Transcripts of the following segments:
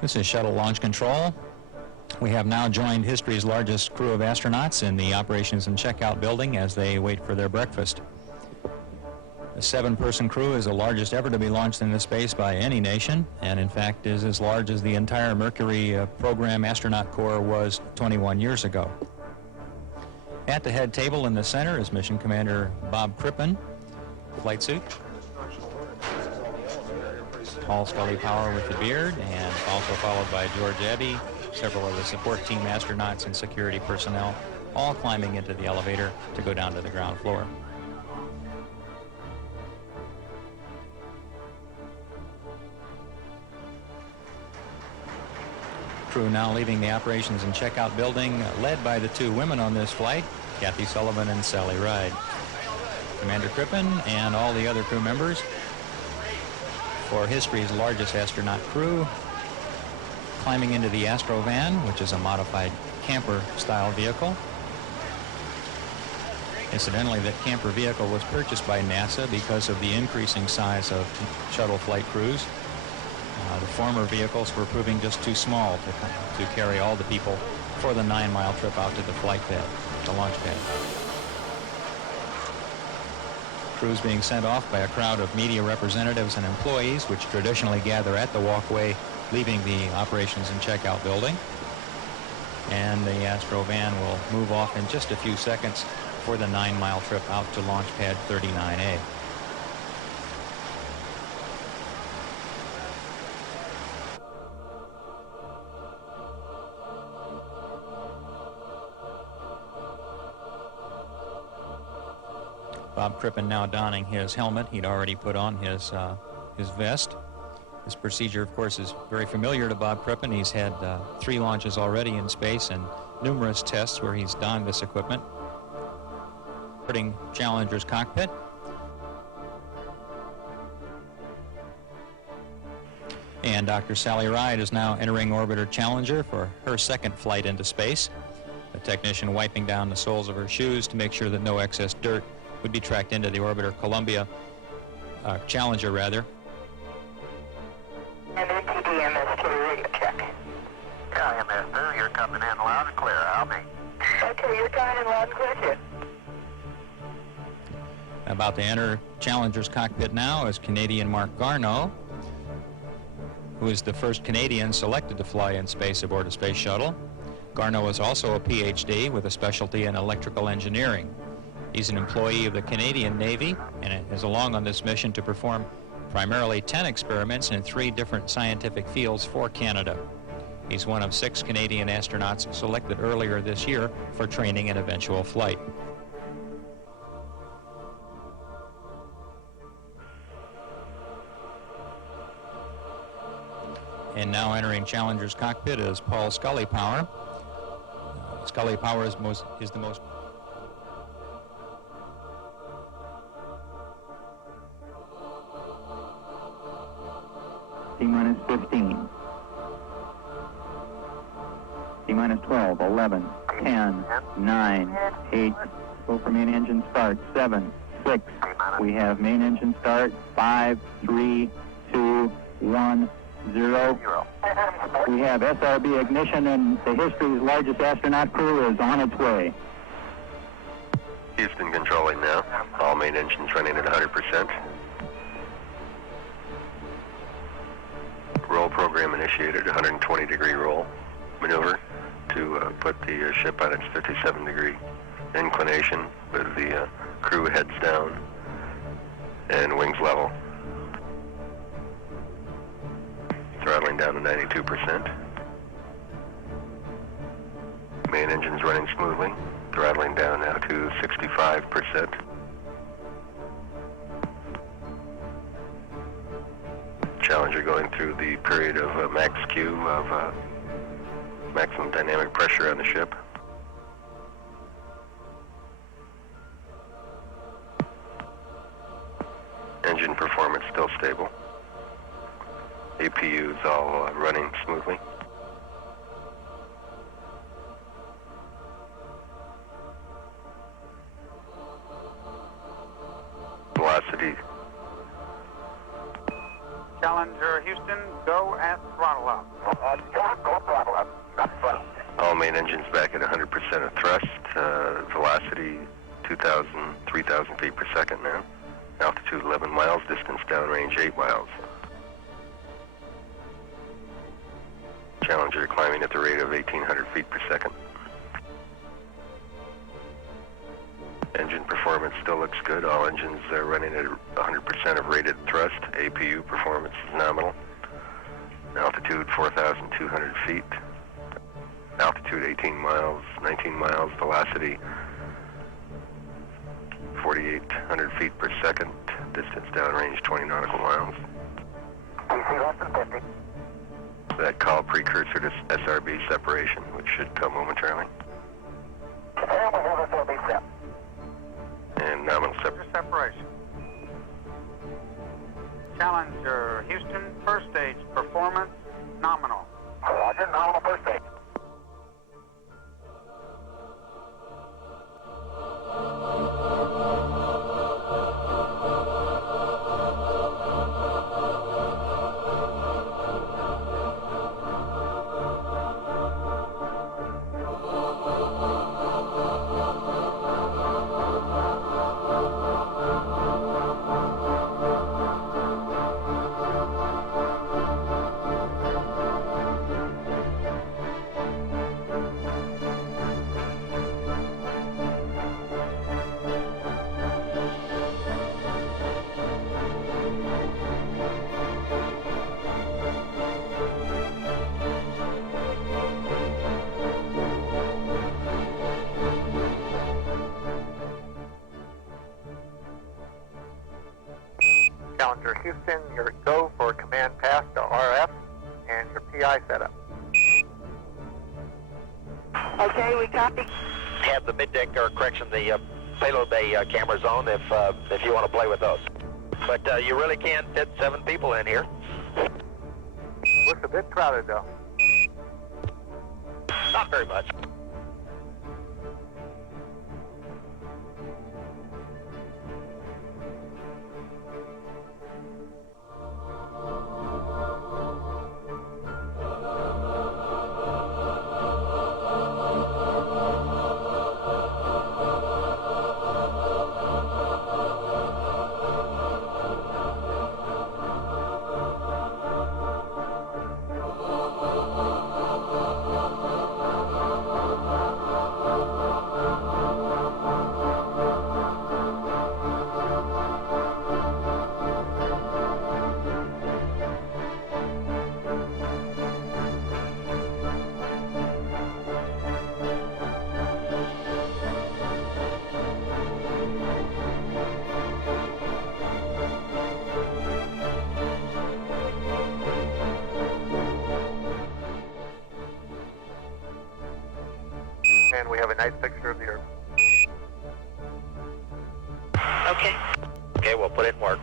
This is Shuttle Launch Control. We have now joined history's largest crew of astronauts in the operations and checkout building as they wait for their breakfast. The 7-person crew is the largest ever to be launched into space by any nation, and in fact is as large as the entire Mercury program astronaut corps was 21 years ago. At the head table in the center is Mission Commander Bob Crippen, flight suit. Tall Scully-Power with the beard, and also followed by George Abbey, several of the support team astronauts and security personnel, all climbing into the elevator to go down to the ground floor. Crew now leaving the operations and checkout building, led by the 2 women on this flight, Kathy Sullivan and Sally Ride. Commander Crippen and all the other crew members for history's largest astronaut crew, climbing into the Astro Van, which is a modified camper-style vehicle. Incidentally, that camper vehicle was purchased by NASA because of the increasing size of shuttle flight crews. The former vehicles were proving just too small to carry all the people for the 9-mile trip out to the flight pad, the launch pad. Crews being sent off by a crowd of media representatives and employees, which traditionally gather at the walkway leaving the operations and checkout building. And the Astro Van will move off in just a few seconds for the 9-mile trip out to launch pad 39A. Bob Crippen now donning his helmet. He'd already put on his vest. This procedure, of course, is very familiar to Bob Crippen. He's had 3 launches already in space and numerous tests where he's donned this equipment. Putting Challenger's cockpit. And Dr. Sally Ride is now entering Orbiter Challenger for her 2nd flight into space. The technician wiping down the soles of her shoes to make sure that no excess dirt would be tracked into the orbiter Challenger rather. And NTDMS to the radio check. Yeah, MS2, you're coming in loud and clear. How me? Okay, you're coming in loud and clear too. About to enter Challenger's cockpit now is Canadian Mark Garneau, who is the first Canadian selected to fly in space aboard a space shuttle. Garneau is also a PhD with a specialty in electrical engineering. He's an employee of the Canadian Navy and is along on this mission to perform primarily 10 experiments in 3 different scientific fields for Canada. He's one of 6 Canadian astronauts selected earlier this year for training and eventual flight. And now entering Challenger's cockpit is Paul Scully-Power. Scully-Power is the most T-minus 15. T-minus 12, 11, 10, 9, 8. Go for main engine start. 7, 6. We have main engine start. 5, 3, 2, 1, 0. We have SRB ignition, and the history's largest astronaut crew is on its way. Houston controlling now. All main engines running at 100%. Roll program initiated, 120-degree roll maneuver to put the ship on its 57-degree inclination with the crew heads down and wings level. Throttling down to 92%. Main engines running smoothly. Throttling down now to 65%. Challenger going through the period of max Q of maximum dynamic pressure on the ship. Engine performance still stable. APUs all running smoothly. Velocity Challenger Houston, go at throttle up. Go throttle up. Not throttle. All main engines back at 100% of thrust. Velocity 2,000, 3,000 feet per second now. Altitude 11 miles, distance downrange 8 miles. Challenger climbing at the rate of 1,800 feet per second. Engine performance still looks good. All engines are running at 100% of rated thrust. APU performance is nominal. Altitude 4,200 feet. Altitude 18 miles, 19 miles. Velocity 4,800 feet per second. Distance downrange 20 nautical miles. DC less than 50. That call precursor to SRB separation, which should come momentarily. And we have SRB set. And nominal Separation. Challenger Houston, first stage performance, nominal. Roger, nominal first stage. Challenger Houston, your go for command pass to RF and your PI setup. Okay, we copy. Have the mid-deck, or correction, the payload bay cameras on if you want to play with those. But you really can't fit 7 people in here. Looks a bit crowded though. Not very much. And we have a nice picture of the Earth. Okay. Okay, we'll put it in work.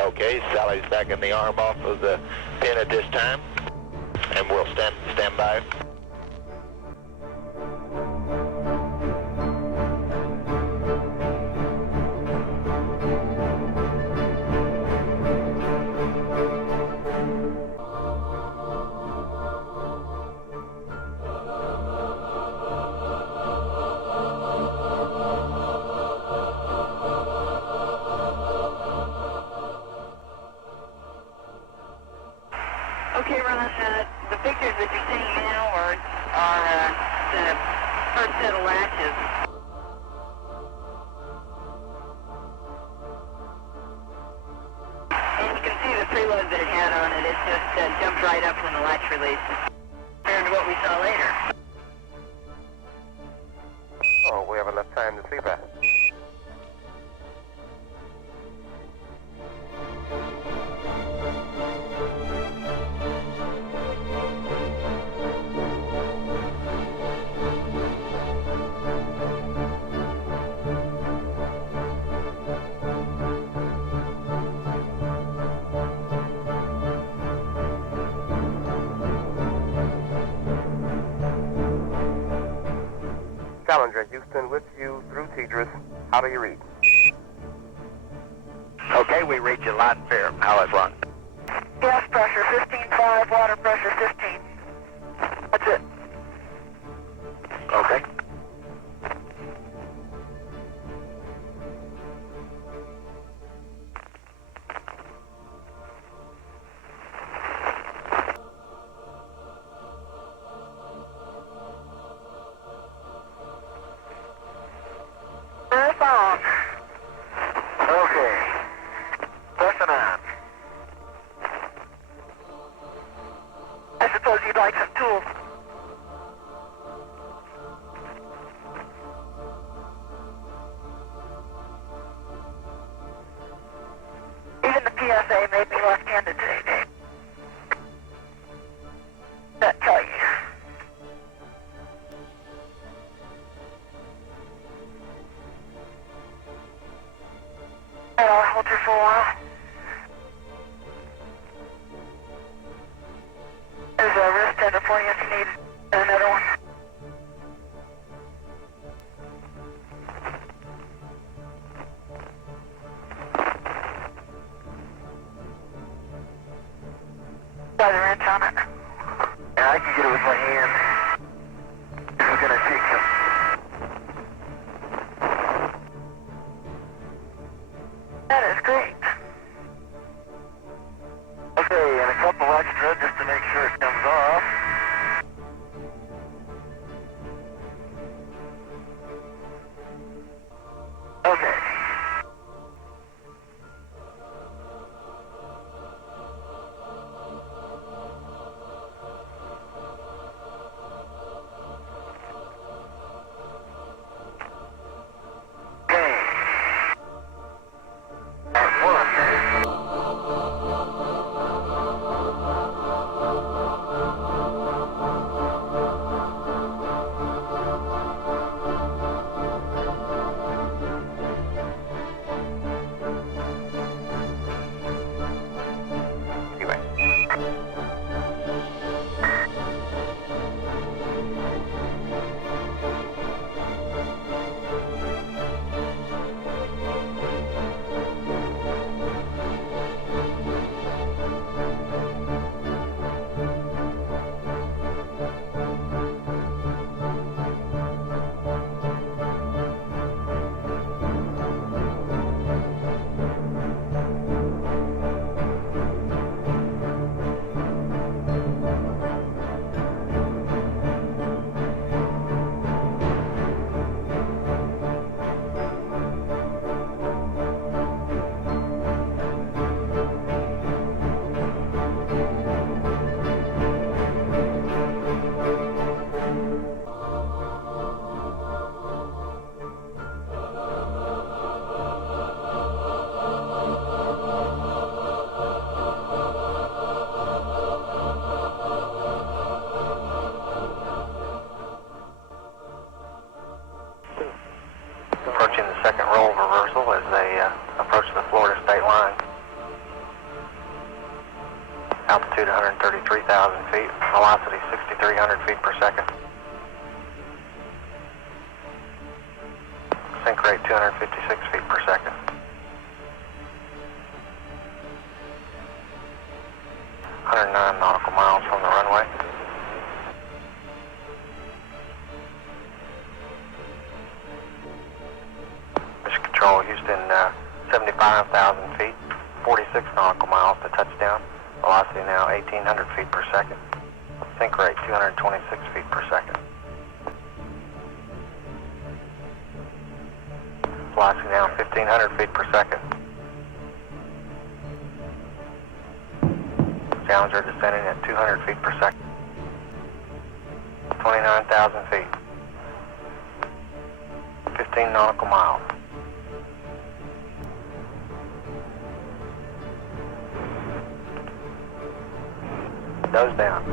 Okay, Sally's back in the arm off of the pin at this time, and we'll stand by. Okay, Ron, the pictures that you're seeing now are the first set of latches. And you can see the preload that it had on it. It just jumped right up when the latch released, compared to what we saw later. Oh, we have enough time to see that. Challenger, Houston, with you through Tidris. How do you read? Okay, we read you loud and clear. How is one? Gas pressure 15.5, water pressure 15. That's it. Okay. Earth on. Okay. Pressing on. I suppose you'd like some tools. Even the PSA made me left-handed today, Dave. That tell you. I'll hold you for a while. There's a wrist tender for you if you need another one. By the wrench on it. Yeah, I can get it with my hand. This is gonna take some. That is great. Okay, and a couple extra just to make sure it comes off. Okay. Approaching the second roll reversal as they approach the Florida state line. Altitude 133,000 feet, velocity 6,300 feet per second. Sink rate 256 feet per second. (109 nautical miles from the runway). Mission Control, Houston, 75,000 feet, 46 nautical miles to touchdown. Velocity now 1,800 feet per second. Sink rate 226 feet per second. Velocity now 1,500 feet per second. Challenger descending at 200 feet per second. 29,000 feet. 15 nautical miles. Nose down.